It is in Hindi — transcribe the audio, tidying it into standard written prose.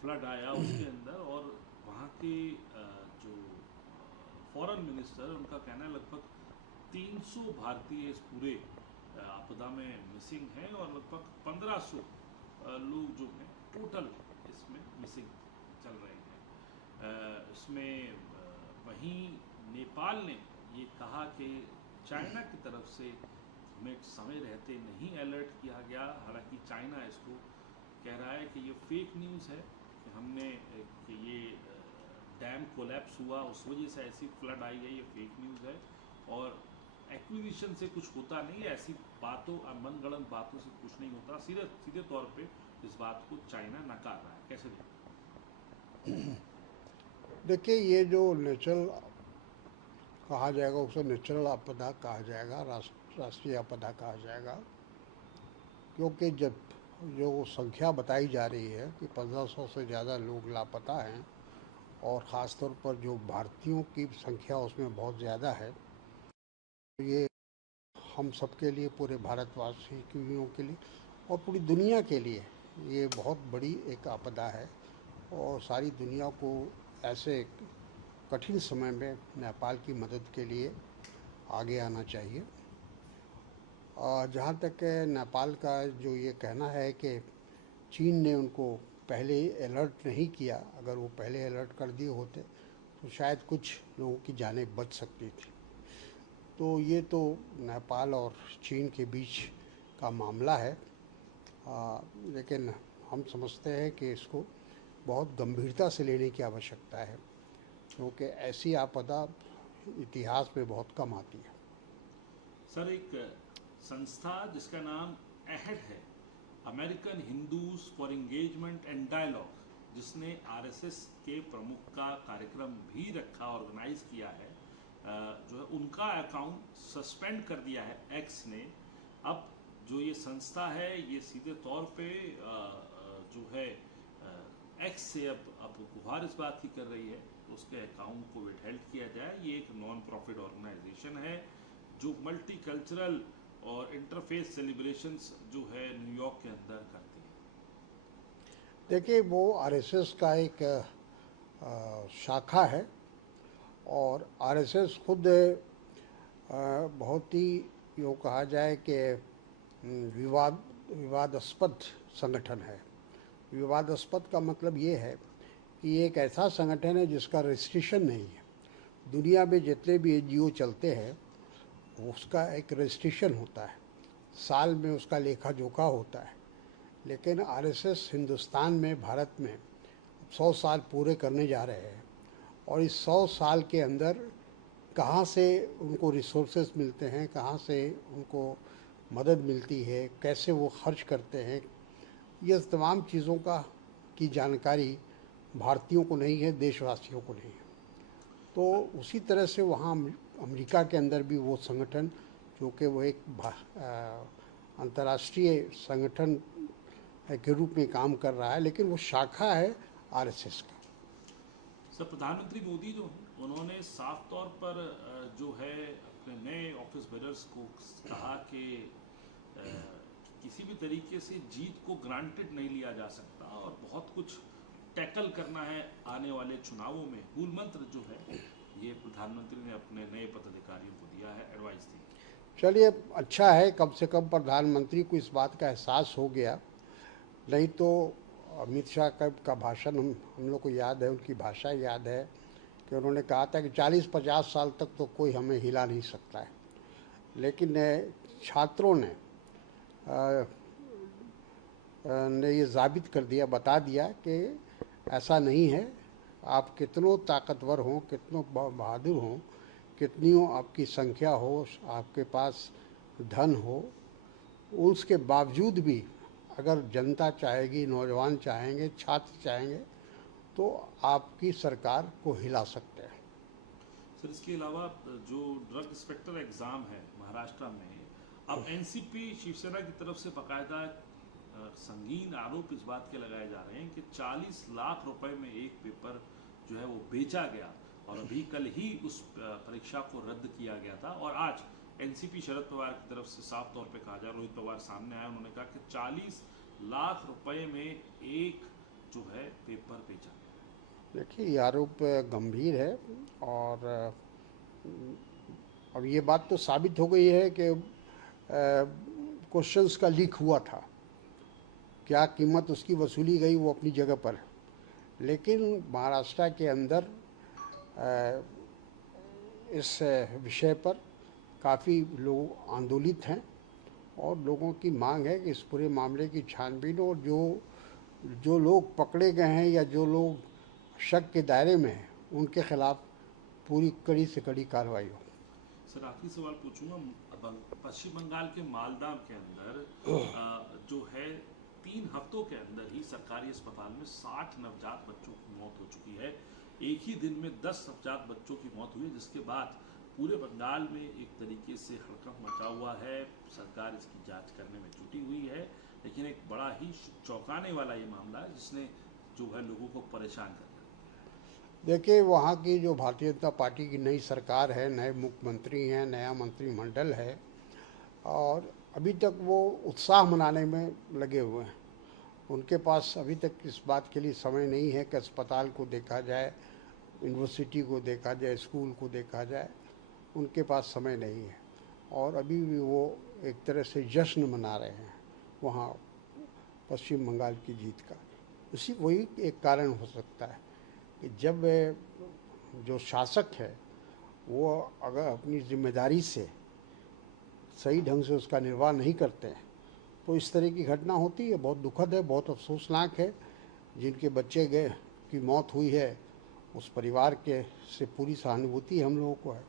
फ्लड आया उसके अंदर, और वहाँ के जो फॉरेन मिनिस्टर, उनका कहना है लगभग 300 भारतीय इस पूरे आपदा में मिसिंग हैं, और लगभग 1500 लोग जो हैं टोटल इसमें मिसिंग चल रहे हैं। इसमें वहीं नेपाल ने ये कहा कि चाइना की तरफ से हमें समय रहते नहीं अलर्ट किया गया। हालांकि चाइना इसको कह रहा है कि ये फेक न्यूज़ है, कि हमने कि ये डैम कोलैप्स हुआ उस वजह से ऐसी फ्लड आई है, ये फेक न्यूज़ है, और एक्विजिशन से कुछ होता नहीं है, ऐसी बातों मनगढ़ंत बातों से कुछ नहीं होता। सीधे सीधे तौर पे इस बात को चाइना नकार रहा है। कैसे देखते हैं? देखिए, ये जो नेचुरल कहा जाएगा उसे नेचुरल आपदा कहा जाएगा, राष्ट्रीय आपदा कहा जाएगा। क्योंकि जब जो संख्या बताई जा रही है कि 1500 से ज़्यादा लोग लापता हैं, और ख़ास तौर पर जो भारतीयों की संख्या उसमें बहुत ज़्यादा है, तो ये हम सबके लिए, पूरे भारतवासियों के लिए और पूरी दुनिया के लिए ये बहुत बड़ी एक आपदा है। और सारी दुनिया को ऐसे कठिन समय में नेपाल की मदद के लिए आगे आना चाहिए। और जहाँ तक नेपाल का जो ये कहना है कि चीन ने उनको पहले अलर्ट नहीं किया, अगर वो पहले अलर्ट कर दिए होते तो शायद कुछ लोगों की जानें बच सकती थी। तो ये तो नेपाल और चीन के बीच का मामला है। लेकिन हम समझते हैं कि इसको बहुत गंभीरता से लेने की आवश्यकता है, क्योंकि ऐसी आपदा इतिहास में बहुत कम आती है। सर, एक संस्था जिसका नाम अहेड है, American Hindus for engagement and dialogue, जिसने आरएसएस के प्रमुख का कार्यक्रम भी रखा, ऑर्गेनाइज किया है, जो है उनका अकाउंट सस्पेंड कर दिया है एक्स ने। अब जो ये संस्था है ये सीधे तौर पे जो है एक्स से अब गुहार इस बात की कर रही है तो उसके अकाउंट को विथहेल्ड किया जाए। ये एक नॉन प्रॉफिट ऑर्गेनाइजेशन है जो मल्टी कल्चरल और इंटरफेस सेलिब्रेशंस जो है न्यूयॉर्क के अंदर करती है। देखिए, वो आरएसएस का एक शाखा है, और आरएसएस खुद बहुत ही यूँ कहा जाए कि विवादास्पद संगठन है। विवादास्पद का मतलब ये है कि ये एक ऐसा संगठन है जिसका रजिस्ट्रेशन नहीं है। दुनिया में जितने भी एनजीओ चलते हैं उसका एक रजिस्ट्रेशन होता है, साल में उसका लेखा जोखा होता है। लेकिन आरएसएस हिंदुस्तान में, भारत में 100 साल पूरे करने जा रहे हैं, और इस 100 साल के अंदर कहाँ से उनको रिसोर्सेज मिलते हैं, कहाँ से उनको मदद मिलती है, कैसे वो खर्च करते हैं, ये तमाम चीज़ों की जानकारी भारतीयों को नहीं है, देशवासियों को नहीं है। तो उसी तरह से वहाँ अमेरिका के अंदर भी वो संगठन, जो कि वो एक अंतर्राष्ट्रीय संगठन के रूप में काम कर रहा है, लेकिन वो शाखा है आरएसएस का। सर, प्रधानमंत्री मोदी जो हैं उन्होंने साफ तौर पर जो है अपने नए ऑफिस बेरर्स को कहा कि किसी भी तरीके से जीत को ग्रांटेड नहीं लिया जा सकता, और बहुत कुछ टैकल करना है आने वाले चुनावों में। मूल मंत्र जो है ये प्रधानमंत्री ने अपने नए पदाधिकारियों को दिया है, एडवाइस दी। चलिए, अच्छा है, कम से कम प्रधानमंत्री को इस बात का एहसास हो गया। नहीं तो अमित शाह का भाषण हम लोग को याद है, उनकी भाषा याद है कि उन्होंने कहा था कि 40-50 साल तक तो कोई हमें हिला नहीं सकता है। लेकिन छात्रों ने ये साबित कर दिया, बता दिया कि ऐसा नहीं है। आप कितनों ताकतवर हों, कितनों बहादुर हों, कितनी आपकी संख्या हो, आपके पास धन हो, उसके बावजूद भी अगर जनता चाहेगी, नौजवान चाहेंगे, छात्र चाहेंगे, तो आपकी सरकार को हिला सकते हैं। सर, इसके अलावा जो ड्रग इंस्पेक्टर एग्ज़ाम है महाराष्ट्र में, अब एनसीपी शिवसेना की तरफ से बाकायदा संगीन आरोप इस बात के लगाए जा रहे हैं कि 40 लाख रुपए में एक पेपर जो है वो बेचा गया, और अभी कल ही उस परीक्षा को रद्द किया गया था। और आज एनसीपी शरद पवार की तरफ से साफ तौर पे कहा जा रहा है, रोहित पवार सामने आया, उन्होंने कहा कि 40 लाख रुपए में एक जो है पेपर भेजा गया। देखिए, ये आरोप गंभीर है और अब ये बात तो साबित हो गई है कि क्वेश्चंस का लीक हुआ था। क्या कीमत उसकी वसूली गई वो अपनी जगह पर है, लेकिन महाराष्ट्र के अंदर इस विषय पर काफ़ी लोग आंदोलित हैं और लोगों की मांग है कि इस पूरे मामले की छानबीन और जो लोग पकड़े गए हैं या जो लोग शक के दायरे में हैं उनके खिलाफ पूरी कड़ी से कड़ी कार्रवाई हो। सर, आखिरी सवाल पूछूंगा। पश्चिम बंगाल के मालदा के अंदर जो है 3 हफ्तों के अंदर ही सरकारी अस्पताल में 60 नवजात बच्चों की मौत हो चुकी है। एक ही दिन में 10 नवजात बच्चों की मौत हुई है, जिसके बाद पूरे बंगाल में एक तरीके से हड़कंप मचा हुआ है। सरकार इसकी जांच करने में जुटी हुई है, लेकिन एक बड़ा ही चौंकाने वाला ये मामला है जिसने जो है लोगों को परेशान कर दिया। देखिए, वहाँ की जो भारतीय जनता पार्टी की नई सरकार है, नए मुख्यमंत्री हैं, नया मंत्रिमंडल है और अभी तक वो उत्साह मनाने में लगे हुए हैं। उनके पास अभी तक इस बात के लिए समय नहीं है कि अस्पताल को देखा जाए, यूनिवर्सिटी को देखा जाए, स्कूल को देखा जाए। उनके पास समय नहीं है और अभी भी वो एक तरह से जश्न मना रहे हैं वहाँ पश्चिम बंगाल की जीत का। वही एक कारण हो सकता है कि जब जो शासक है वो अगर अपनी जिम्मेदारी से सही ढंग से उसका निर्वाह नहीं करते हैं तो इस तरह की घटना होती है। बहुत दुखद है, बहुत अफसोसनाक है। जिनके बच्चे गए की मौत हुई है उस परिवार के से पूरी सहानुभूति हम लोगों को है।